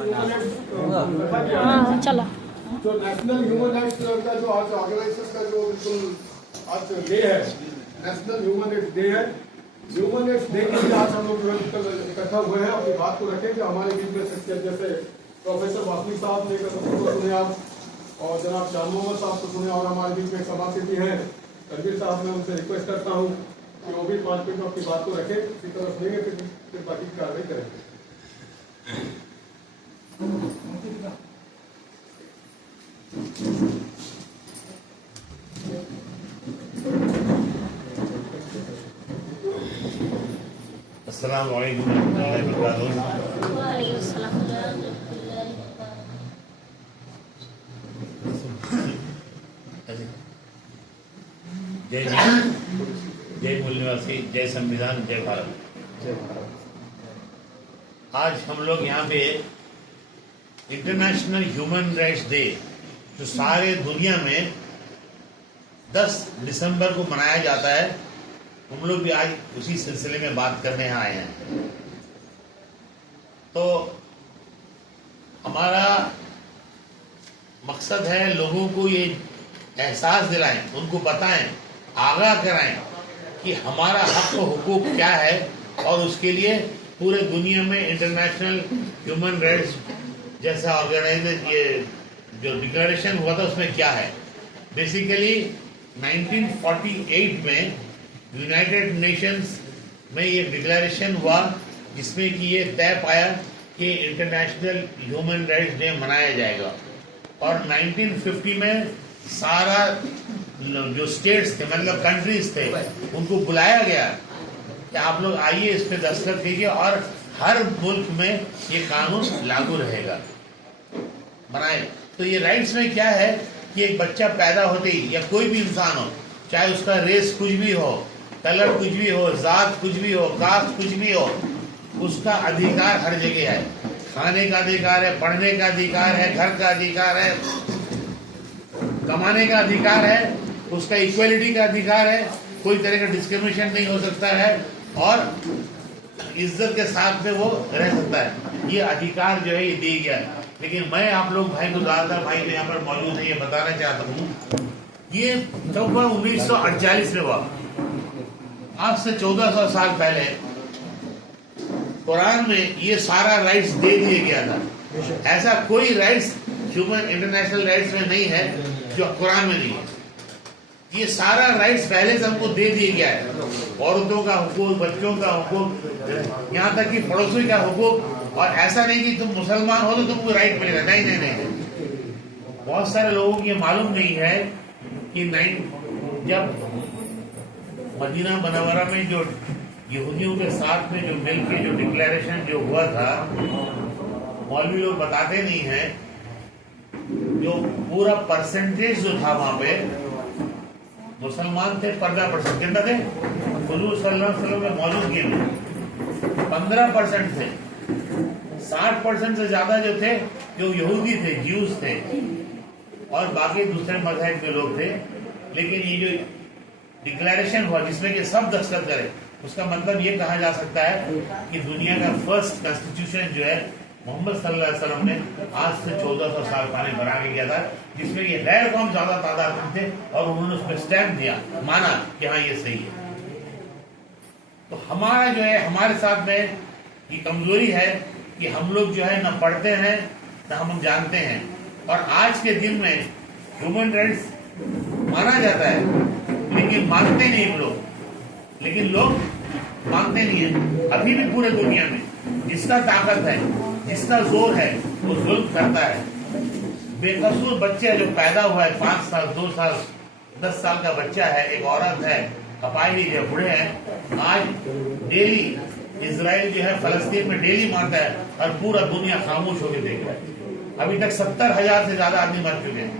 हाँ चला। जो नेशनल ह्यूमन राइट्स का जो आज ऑर्गेनाइजेशन का जो बिल्कुल आज डे है, नेशनल ह्यूमन राइट्स डे है। ह्यूमन राइट्स डे के लिए आज हम लोग इकट्ठा हुए हैं। अपनी बात को रखें कि हमारे बीच में शख्सियत जैसे प्रोफेसर वासनी साहब ने सुने आप, और जनाब शाह मोहम्मद साहब को सुने, और हमारे बीच में समाज सेवी हैं रणवीर साहब। मैं उनसे रिक्वेस्ट करता हूँ कि वो भी 5 मिनट अपनी बात को रखें, इसी तरह सुनेंगे, फिर बाकी कार्रवाई करेंगे। अस्सलाम वालेकुम रहमतुल्लाहि व बरकातुहू। वालेकुम अस्सलाम। जय हिंद, जय मूल निवासी, जय संविधान, जय भारत। आज हम लोग यहाँ पे इंटरनेशनल ह्यूमन राइट्स डे जो सारे दुनिया में 10 दिसंबर को मनाया जाता है, हम लोग भी आज उसी सिलसिले में बात करने यहाँ आए हैं। तो हमारा मकसद है लोगों को ये एहसास दिलाएं, उनको बताएं, आगाह कराएं कि हमारा हक व हुकूक क्या है, और उसके लिए पूरे दुनिया में इंटरनेशनल ह्यूमन राइट्स जैसा ऑर्गेनाइजेशन, ये जो डिक्लेरेशन हुआ था उसमें क्या है। बेसिकली 1948 में यूनाइटेड नेशंस में ये डिक्लेरेशन हुआ, जिसमें कि ये तय पाया कि इंटरनेशनल ह्यूमन राइट्स डे मनाया जाएगा। और 1950 में सारा जो स्टेट्स थे, मतलब कंट्रीज थे, उनको बुलाया गया कि आप लोग आइए, इस पे दस्तखत कीजिए, और हर मुल्क में ये कानून लागू रहेगा, बनाए। तो ये राइट्स में क्या है कि एक बच्चा पैदा होते ही, या कोई भी इंसान हो, चाहे उसका रेस कुछ भी हो, कलर कुछ भी हो, जात कुछ भी हो, कास्ट कुछ भी हो, उसका अधिकार हर जगह है। खाने का अधिकार है, पढ़ने का अधिकार है, घर का अधिकार है, कमाने का अधिकार है, उसका इक्वलिटी का अधिकार है, कोई तरह का डिस्क्रिमिनेशन नहीं हो सकता है, और इज्जत के साथ में वो रह सकता है। ये अधिकार जो है ये दिया गया है। लेकिन मैं आप लोग भाई को, ज़्यादातर भाई जो यहाँ पर मौजूद है, ये बताना चाहता हूँ, ये तब 1948 में हुआ, आज से 1400 साल पहले कुरान में ये सारा राइट्स दे दिया गया था। ऐसा कोई राइट्स ह्यूमन इंटरनेशनल राइट्स में नहीं है जो कुरान में नहीं है। ये सारा राइट्स पहले से हमको दे दिया गया है। औरतों का हुकूक, बच्चों का हुकूक, यहाँ तक कि पड़ोसी का हुकूक। और ऐसा नहीं कि तुम मुसलमान हो तो तुमको राइट मिलेगा, नहीं नहीं नहीं। बहुत सारे लोगों को ये मालूम नहीं है कि जब मदीना मुनव्वरा में जो यहूदियों के साथ में जो मिलकर जो डिक्लेरेशन जो हुआ था, मौलवी लोग बताते नहीं हैं, जो पूरा परसेंटेज जो था वहां पे, मुसलमान थे 15%, कितना थे हुजूर सल्लल्लाहु अलैहि वसल्लम में मौजूदगी में 15% थे। 60% से ज्यादा जो थे जो यहूदी थे, ज्यूज थे, और बाकी दूसरे मजहब के लोग थे। लेकिन ये जो डिक्लेरेशन हुआ जिसमें कि सब दस्तखत करे, उसका मतलब ये कहा जा सकता है कि दुनिया का फर्स्ट कॉन्स्टिट्यूशन जो है मोहम्मद सल्लल्लाहु अलैहि वसल्लम ने आज से 1400 साल पहले बना के किया था, जिसमें ये गैर कौम ज्यादा तादाद में थे, और उन्होंने उस पर स्टैम्प दिया, माना कि हाँ ये सही है। तो हमारा जो है, हमारे साथ में ये कमजोरी है कि हम लोग जो है न पढ़ते हैं न हम जानते हैं। और आज के दिन में ह्यूमन राइट्स माना जाता है, लेकिन मानते नहीं हम लोग। लेकिन लोग मानते नहीं है। अभी भी पूरे दुनिया में जिसका ताकत है, जिसका जोर है, वो जुल्म करता है। बेकसूर बच्चे जो पैदा हुआ है, 5 साल, 2 साल, 10 साल का बच्चा है, एक औरत है, अपाहिज है, बूढ़े हैं, आज डेली इजराइल जो है फलस्तीन में डेली मारता है, और पूरा दुनिया खामोश होकर देख रहा है। अभी तक 70,000 से ज्यादा आदमी मर चुके हैं,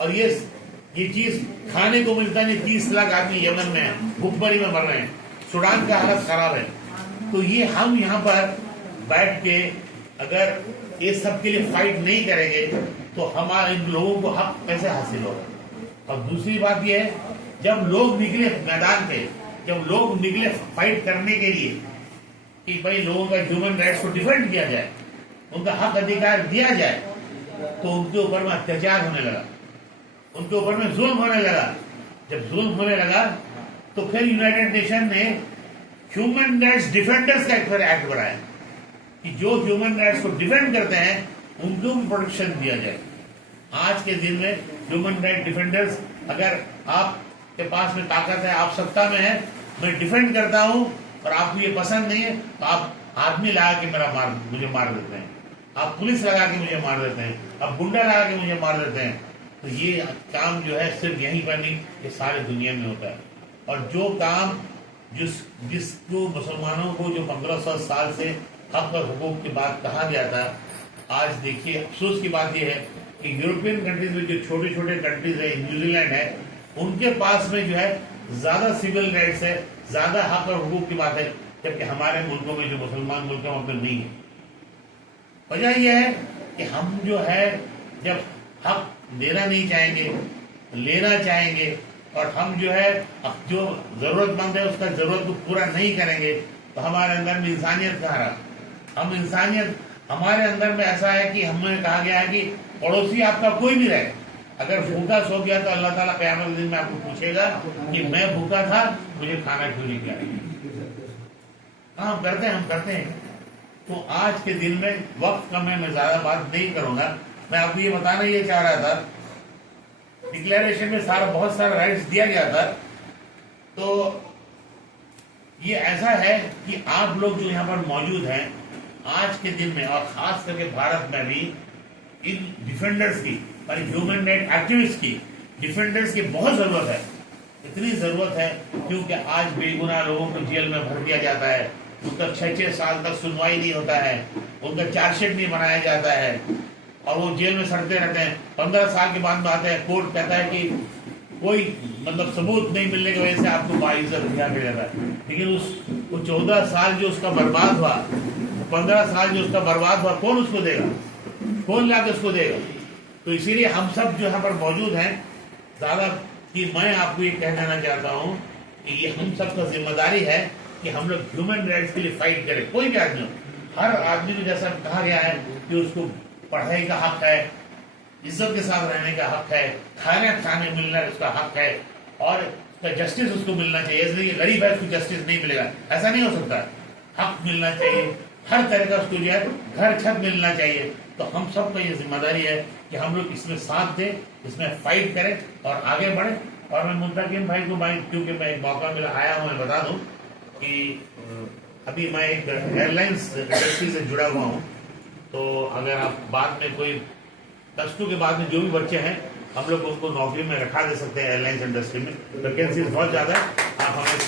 और ये चीज खाने को मिलता नहीं। 30 लाख आदमी यमन में है, भूखमरी में मर रहे हैं, सूडान का हालत खराब है। तो ये हम यहाँ पर बैठ के अगर ये सब के लिए फाइट नहीं करेंगे तो हमारे इन लोगों को हक कैसे हासिल होगा। और दूसरी बात यह है, जब लोग निकले मैदान पे, जब लोग निकले फाइट करने के लिए कि भाई लोगों का ह्यूमन राइट्स को डिफेंड किया जाए, उनका हक अधिकार दिया जाए तो उनके ऊपर में अत्याचार होने लगा, उनके ऊपर में जुल्म होने लगा। जब जुल्म होने लगा तो फिर यूनाइटेड नेशन ने ह्यूमन राइट्स डिफेंडर्स का एक एक्ट बनाया कि जो ह्यूमन राइट्स को डिफेंड करते हैं उनको भी प्रोटेक्शन दिया जाए। आज के दिन में ह्यूमन राइट डिफेंडर्स, अगर आपके पास में ताकत है, आप सत्ता में है, मैं डिफेंड करता हूं और आपको ये पसंद नहीं है तो आप आदमी लगा के मुझे मार देते हैं, आप पुलिस लगा के मुझे मार देते हैं, आप गुंडा लगा के मुझे मार देते हैं। तो ये काम जो है सिर्फ यहीं पर नहीं, ये सारी दुनिया में होता है। और जो काम जिसको मुसलमानों को जो 1500 साल से हक और हुकूक की बात कहा गया था, आज देखिए अफसोस की बात यह है कि यूरोपियन कंट्रीज में जो छोटे छोटे कंट्रीज है, न्यूजीलैंड है, उनके पास में जो है ज्यादा सिविल राइट्स है, ज्यादा हक और हुकूक की बात है, जबकि हमारे मुल्कों में जो मुसलमान मुल्क है वहां पर नहीं है। वजह यह है कि हम जो है जब हक देना नहीं चाहेंगे, लेना चाहेंगे और हम जो है अब जो जरूरतमंद है उसका जरूरत को पूरा नहीं करेंगे तो हमारे अंदर में इंसानियत कहाँ रहा। हम इंसानियत हमारे अंदर में ऐसा है कि हमें कहा गया है कि पड़ोसी आपका कोई भी रहे, अगर भूखा सो गया तो अल्लाह ताला क़यामत के दिन में आपको पूछेगा कि मैं भूखा था, मुझे खाना क्यों नहीं किया। हम करते हैं। तो आज के दिन में वक्त का मैं ज्यादा बात नहीं करूंगा। मैं आपको ये बताना ये चाह रहा था, डिक्लेरेशन में बहुत सारा राइट्स दिया गया था। तो ये ऐसा है कि आप लोग जो यहाँ पर मौजूद हैं आज के दिन में, और खास करके भारत में भी इन डिफेंडर्स की और ह्यूमन राइट एक्टिविस्ट की, डिफेंडर्स की बहुत जरूरत है। इतनी जरूरत है क्योंकि आज बेगुनाह लोगों को जेल में भर दिया जाता है, उनका 6-6 साल तक सुनवाई नहीं होता है, उनका चार्जशीट नहीं बनाया जाता है और वो जेल में सड़ते रहते हैं। 15 साल के बाद में आते हैं, कोर्ट कहता है कि कोई सबूत नहीं मिलने की वजह से आपको बाइज्जत रिहा किया जाता है। लेकिन वो 14 साल जो उसका बर्बाद हुआ, 15 साल जो उसका बर्बाद हुआ, कौन उसको देगा, कौन लाके उसको देगा। तो इसीलिए हम सब जो यहाँ पर मौजूद हैं, ज्यादा कि मैं आपको ये कह देना चाहता हूँ कि ये हम सब का जिम्मेदारी है कि हम लोग ह्यूमन राइट्स के लिए फाइट करें। कोई भी आदमी हो, हर आदमी को जैसा कहा गया है कि उसको पढ़ाई का हक है, इज्जत के साथ रहने का हक है, खाने मिलना उसका हक है और उसका जस्टिस उसको मिलना चाहिए। इसलिए गरीब है उसको जस्टिस नहीं मिलेगा, ऐसा नहीं हो सकता। हक मिलना चाहिए, हर तरह का उसको जो है घर छत मिलना चाहिए। तो हम सबका ये जिम्मेदारी है कि हम लोग इसमें साथ दें, इसमें फाइट करें और आगे बढ़े। और मैं मुंतकिम भाई को क्योंकि मैं एक मौका मिला आया हूँ, मैं बता दूं कि अभी मैं एक एयरलाइंस इंडस्ट्री से जुड़ा हुआ हूँ। तो अगर आप बाद में कोई +2 के बाद में जो भी बच्चे हैं, हम लोग उनको नौकरी में रखा दे सकते हैं एयरलाइंस इंडस्ट्री में। वैकेंसीज बहुत ज्यादा है, आप हमें